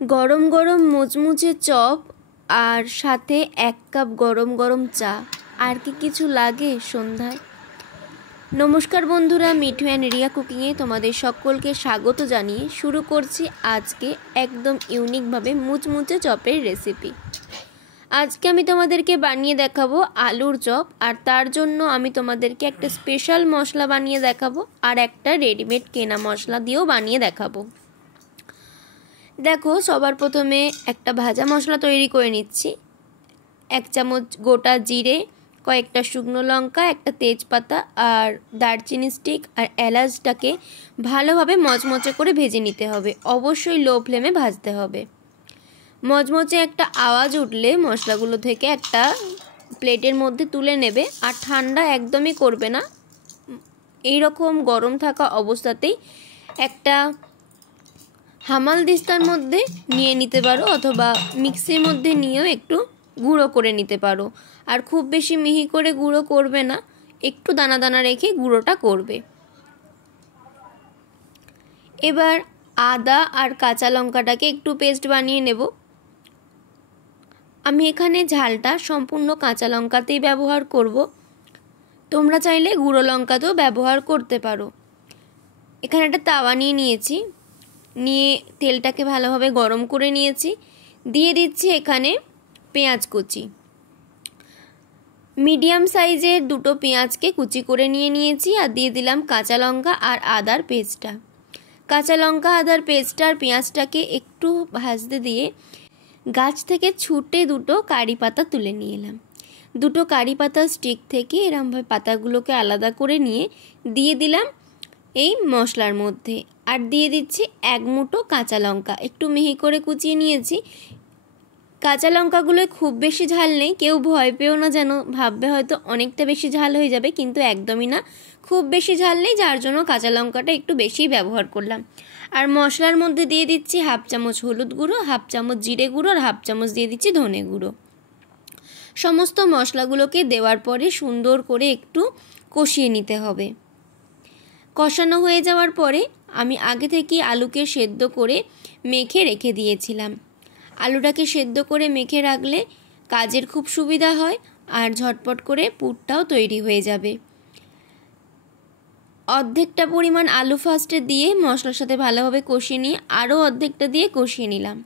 গরম গরম মুচমুচে চপ আর সাথে 1 কাপ গরম গরম চা, আর কি কিছু লাগে সন্ধ্যায়? নমস্কার বন্ধুরা, মিঠু অ্যান্ড রিয়া কুকিংয়ে তোমাদের সকলকে স্বাগত জানিয়ে শুরু করছি আজকে একদম ইউনিকভাবে মুচমুচে চপের রেসিপি। আজকে আমি তোমাদেরকে বানিয়ে দেখাবো আলুর চপ, আর তার জন্য আমি তোমাদেরকে একটা স্পেশাল মশলা বানিয়ে দেখাবো আর একটা রেডিমেড কেনা মশলা দিয়েও বানিয়ে দেখাবো। দেখো, সবার প্রথমে একটা ভাজা মশলা তৈরি করে নিচ্ছি। 1 চামচ গোটা জিরে, কয়েকটা শুকনো লঙ্কা, একটা তেজপাতা আর দারচিনি স্টিক আর এলাচটাকে ভালোভাবে মচমচে করে ভেজে নিতে হবে। অবশ্যই লো ফ্লেমে ভাজতে হবে। মচমচে একটা আওয়াজ উঠলে মশলাগুলো থেকে একটা প্লেটের মধ্যে তুলে নেবে, আর ঠান্ডা একদমই করবে না। এই রকম গরম থাকা অবস্থাতেই একটা হামালদিস্তার মধ্যে নিয়ে নিতে পারো, অথবা মিক্সির মধ্যে নিয়েও একটু গুঁড়ো করে নিতে পারো। আর খুব বেশি মিহি করে গুঁড়ো করবে না, একটু দানা দানা রেখে গুঁড়োটা করবে। এবার আদা আর কাঁচা লঙ্কাটাকে একটু পেস্ট বানিয়ে নেব। আমি এখানে ঝালটা সম্পূর্ণ কাঁচা লঙ্কাতেই ব্যবহার করব, তোমরা চাইলে গুঁড়ো লঙ্কাতেও ব্যবহার করতে পারো। এখানে একটা তাওয়া নিয়েছি, নিয়ে তেলটাকে ভালোভাবে গরম করে নিয়েছি। দিয়ে দিচ্ছি এখানে পেঁয়াজ কুচি। মিডিয়াম সাইজের 2টো পেঁয়াজকে কুচি করে নিয়েছি, আর দিয়ে দিলাম কাঁচা লঙ্কা আর আদার পেস্টটা। কাঁচা লঙ্কা আদার পেস্ট আর পেঁয়াজটাকে একটু ভাজতে দিয়ে গাছ থেকে ছুটে 2টো কারি পাতা তুলে নিয়ে এলাম। 2টো কারি পাতা স্টিক থেকে এরমভাবে পাতাগুলোকে আলাদা করে নিয়ে দিয়ে দিলাম এই মশলার মধ্যে। আর দিয়ে দিচ্ছি 1 মুঠো কাঁচা লঙ্কা, একটু মিহি করে কুচিয়ে নিয়েছি। কাঁচা লঙ্কাগুলো খুব বেশি ঝাল নেই, কেউ ভয় পেও না, যেন ভাববে হয়তো অনেকটা বেশি ঝাল হয়ে যাবে, কিন্তু একদমই না, খুব বেশি ঝাল নেই, যার জন্য কাঁচা লঙ্কাটা একটু বেশি ব্যবহার করলাম। আর মশলার মধ্যে দিয়ে দিচ্ছি 1/2 চামচ হলুদ গুঁড়ো, 1/2 চামচ জিরে গুঁড়ো আর 1/2 চামচ দিয়ে দিচ্ছি ধনে গুঁড়ো। সমস্ত মশলাগুলোকে দেওয়ার পরে সুন্দর করে একটু কষিয়ে নিতে হবে। কষানো হয়ে যাওয়ার পরে আমি আগে থেকেই আলুকে সেদ্ধ করে মেখে রেখে দিয়েছিলাম। আলুটাকে সেদ্ধ করে মেখে রাখলে কাজের খুব সুবিধা হয়, আর ঝটপট করে পুরটাও তৈরি হয়ে যাবে। অর্ধেকটা পরিমাণ আলু ফার্স্টে দিয়ে মশলার সাথে ভালোভাবে কষিয়ে নিয়ে আরও অর্ধেকটা দিয়ে কষিয়ে নিলাম।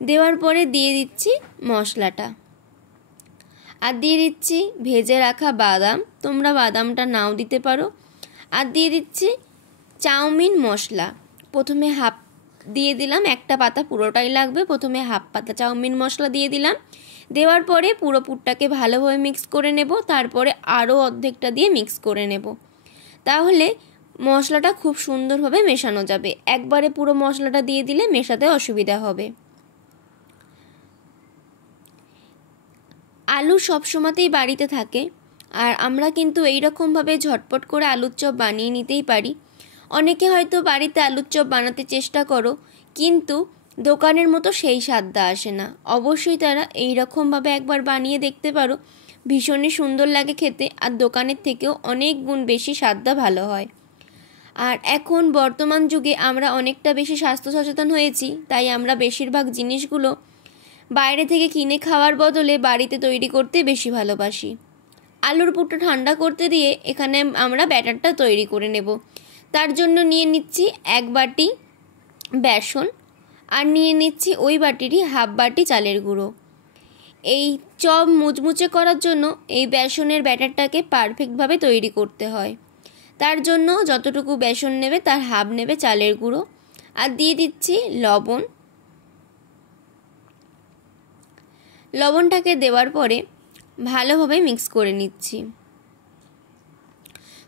দেওয়ার পরে দিয়ে দিচ্ছি মশলাটা, আর দিয়ে দিচ্ছি ভেজে রাখা বাদাম, তোমরা বাদামটা নাও দিতে পারো। আর দিয়ে দিচ্ছি চাউমিন মশলা। প্রথমে হাফ দিয়ে দিলাম, একটা পাতা পুরোটাই লাগবে, প্রথমে 1/2 পাতা চাউমিন মশলা দিয়ে দিলাম। দেওয়ার পরে পুরো পুরটাকে ভালোভাবে মিক্স করে নেব, তারপরে আরও অর্ধেকটা দিয়ে মিক্স করে নেব। তাহলে মশলাটা খুব সুন্দরভাবে মেশানো যাবে। একবারে পুরো মশলাটা দিয়ে দিলে মেশাতে অসুবিধা হবে। আলু সবসময়তেই বাড়িতে থাকে, আর আমরা কিন্তু এইরকমভাবে ঝটপট করে আলুর চপ বানিয়ে নিতেই পারি। অনেকে হয়তো বাড়িতে আলুর চপ বানাতে চেষ্টা করো, কিন্তু দোকানের মতো সেই স্বাদটা আসে না। অবশ্যই তারা এইরকমভাবে একবার বানিয়ে দেখতে পারো, ভীষণই সুন্দর লাগে খেতে, আর দোকানের থেকেও অনেক গুণ বেশি স্বাদটা ভালো হয়। আর এখন বর্তমান যুগে আমরা অনেকটা বেশি স্বাস্থ্য সচেতন হয়েছি, তাই আমরা বেশিরভাগ জিনিসগুলো বাইরে থেকে কিনে খাওয়ার বদলে বাড়িতে তৈরি করতে বেশি ভালোবাসি। আলুর পুরটা ঠান্ডা করতে দিয়ে এখানে আমরা ব্যাটারটা তৈরি করে নেব। তার জন্য নিয়ে নিচ্ছি 1 বাটি বেসন, আর নিয়ে নিচ্ছি ওই বাটিরই 1/2 বাটি চালের গুঁড়ো। এই চপ মুচমুচে করার জন্য এই বেসনের ব্যাটারটাকে পারফেক্টভাবে তৈরি করতে হয়। তার জন্য যতটুকু বেসন নেবে তার 1/2 নেবে চালের গুঁড়ো, আর দিয়ে দিচ্ছি লবণ। লবণটাকে দেওয়ার পরে ভালোভাবে মিক্স করে নিচ্ছি।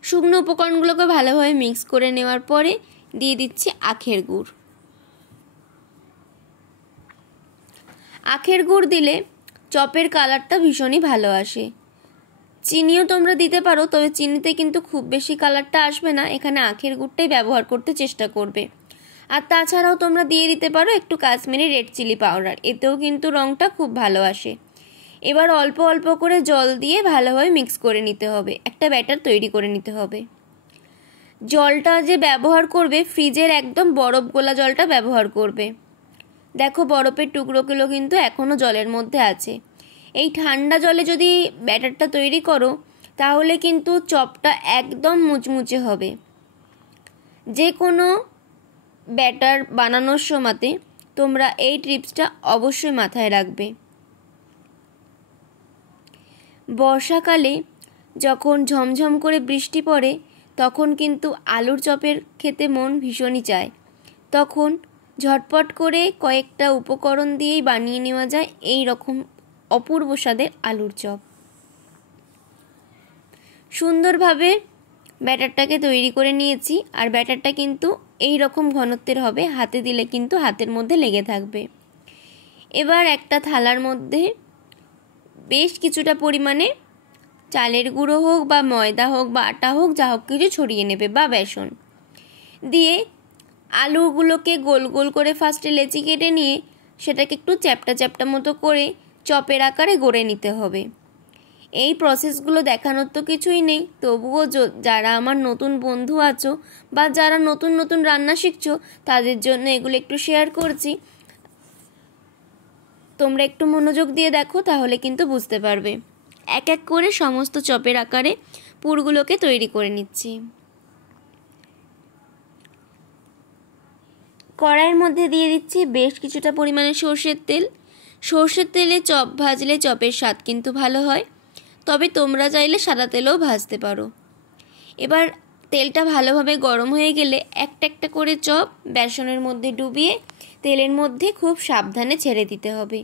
শুকনো উপকরণগুলোকে ভালোভাবে মিক্স করে নেওয়ার পরে দিয়ে দিচ্ছি আখের গুড়। আখের গুড় দিলে চপের কালারটা ভীষণই ভালো আসে। চিনিও তোমরা দিতে পারো, তবে চিনিতে কিন্তু খুব বেশি কালারটা আসবে না, এখানে আখের গুড়টাই ব্যবহার করতে চেষ্টা করবে। আর তাছাড়াও তোমরা দিয়ে দিতে পারো একটু কাশ্মীরি রেড চিলি পাউডার, এতেও কিন্তু রঙটা খুব ভালো আসে। এবার অল্প অল্প করে জল দিয়ে ভালোভাবে মিক্স করে নিতে হবে, একটা ব্যাটার তৈরি করে নিতে হবে। জলটা যে ব্যবহার করবে ফ্রিজের একদম বরফ গোলা জলটা ব্যবহার করবে। দেখো বরফের টুকরোগুলো কিন্তু এখনও জলের মধ্যে আছে। এই ঠান্ডা জলে যদি ব্যাটারটা তৈরি করো তাহলে কিন্তু চপটা একদম মুচমুচে হবে। যে কোনো ব্যাটার বানানোর সময়তে তোমরা এই টিপসটা অবশ্যই মাথায় রাখবে। বর্ষাকালে যখন ঝমঝম করে বৃষ্টি পড়ে তখন কিন্তু আলুর চপের খেতে মন ভীষণই চায়। তখন ঝটপট করে কয়েকটা উপকরণ দিয়েই বানিয়ে নেওয়া যায় এই রকম অপূর্ব স্বাদের আলুর চপ। সুন্দরভাবে ব্যাটারটাকে তৈরি করে নিয়েছি, আর ব্যাটারটা কিন্তু এই রকম ঘনত্বের হবে, হাতে দিলে কিন্তু হাতের মধ্যে লেগে থাকবে। এবার একটা থালার মধ্যে বেশ কিছুটা পরিমাণে চালের গুঁড়ো হোক বা ময়দা হোক বা আটা হোক, যা হোক কিছু ছড়িয়ে নেবে, বা বেসন দিয়ে আলুগুলোকে গোল গোল করে ফার্স্টে লেচি কেটে নিয়ে সেটাকে একটু চ্যাপটা চ্যাপটা মতো করে চপের আকারে গড়ে নিতে হবে। এই প্রসেসগুলো দেখানোর তো কিছুই নেই, তবুও যারা আমার নতুন বন্ধু আছো বা যারা নতুন নতুন রান্না শিখছো তাদের জন্য এগুলো একটু শেয়ার করছি। তোমরা একটু মনোযোগ দিয়ে দেখো, তাহলে কিন্তু বুঝতে পারবে। এক এক করে সমস্ত চপের আকারে পুরগুলোকে তৈরি করে নিচ্ছি। কড়াইয়ের মধ্যে দিয়ে দিচ্ছি বেশ কিছুটা পরিমাণে সর্ষের তেল। সর্ষের তেলে চপ ভাজলে চপের স্বাদ কিন্তু ভালো হয়, তবে তোমরা চাইলে সাদা তেলেও ভাজতে পারো। এবার তেলটা ভালোভাবে গরম হয়ে গেলে একটা একটা করে চপ বেসনের মধ্যে ডুবিয়ে তেলের মধ্যে খুব সাবধানে ছেড়ে দিতে হবে।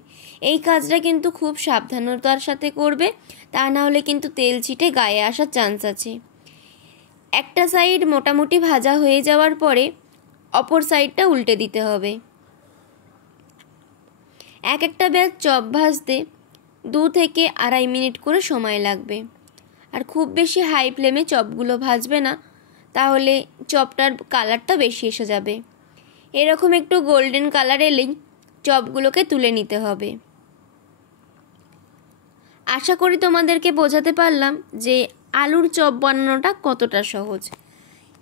এই কাজটা কিন্তু খুব সাবধানতার সাথে করবে, তা না হলে কিন্তু তেল ছিটে গায়ে আসার চান্স আছে। একটা সাইড মোটামুটি ভাজা হয়ে যাওয়ার পরে অপর সাইডটা উল্টে দিতে হবে। এক একটা ব্যাচ চপ ভাজতে 2 থেকে 2.5 মিনিট করে সময় লাগবে। আর খুব বেশি হাই ফ্লেমে চপগুলো ভাজবে না, তাহলে চপটার কালারটা বেশি এসে যাবে। এরকম একটু গোল্ডেন কালার এলেই চপগুলোকে তুলে নিতে হবে। আশা করি তোমাদেরকে বোঝাতে পারলাম যে আলুর চপ বানানোটা কতটা সহজ।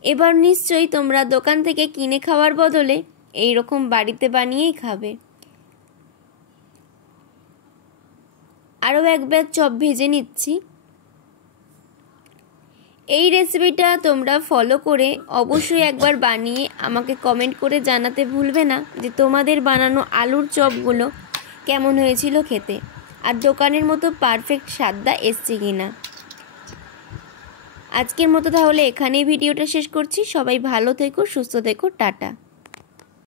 এবার নিশ্চয়ই তোমরা দোকান থেকে কিনে খাওয়ার বদলে এই রকম বাড়িতে বানিয়েই খাবে। আরও এক ব্যাচ চপ ভেজে নিচ্ছি। এই রেসিপিটা তোমরা ফলো করে অবশ্যই একবার বানিয়ে আমাকে কমেন্ট করে জানাতে ভুলবে না যে তোমাদের বানানো আলুর চপগুলো কেমন হয়েছিল খেতে, আর দোকানের মতো পারফেক্ট স্বাদটা এসছে কিনা। আজকের মতো তাহলে এখানেই ভিডিওটা শেষ করছি। সবাই ভালো থেকো, সুস্থ থেকো, টাটা।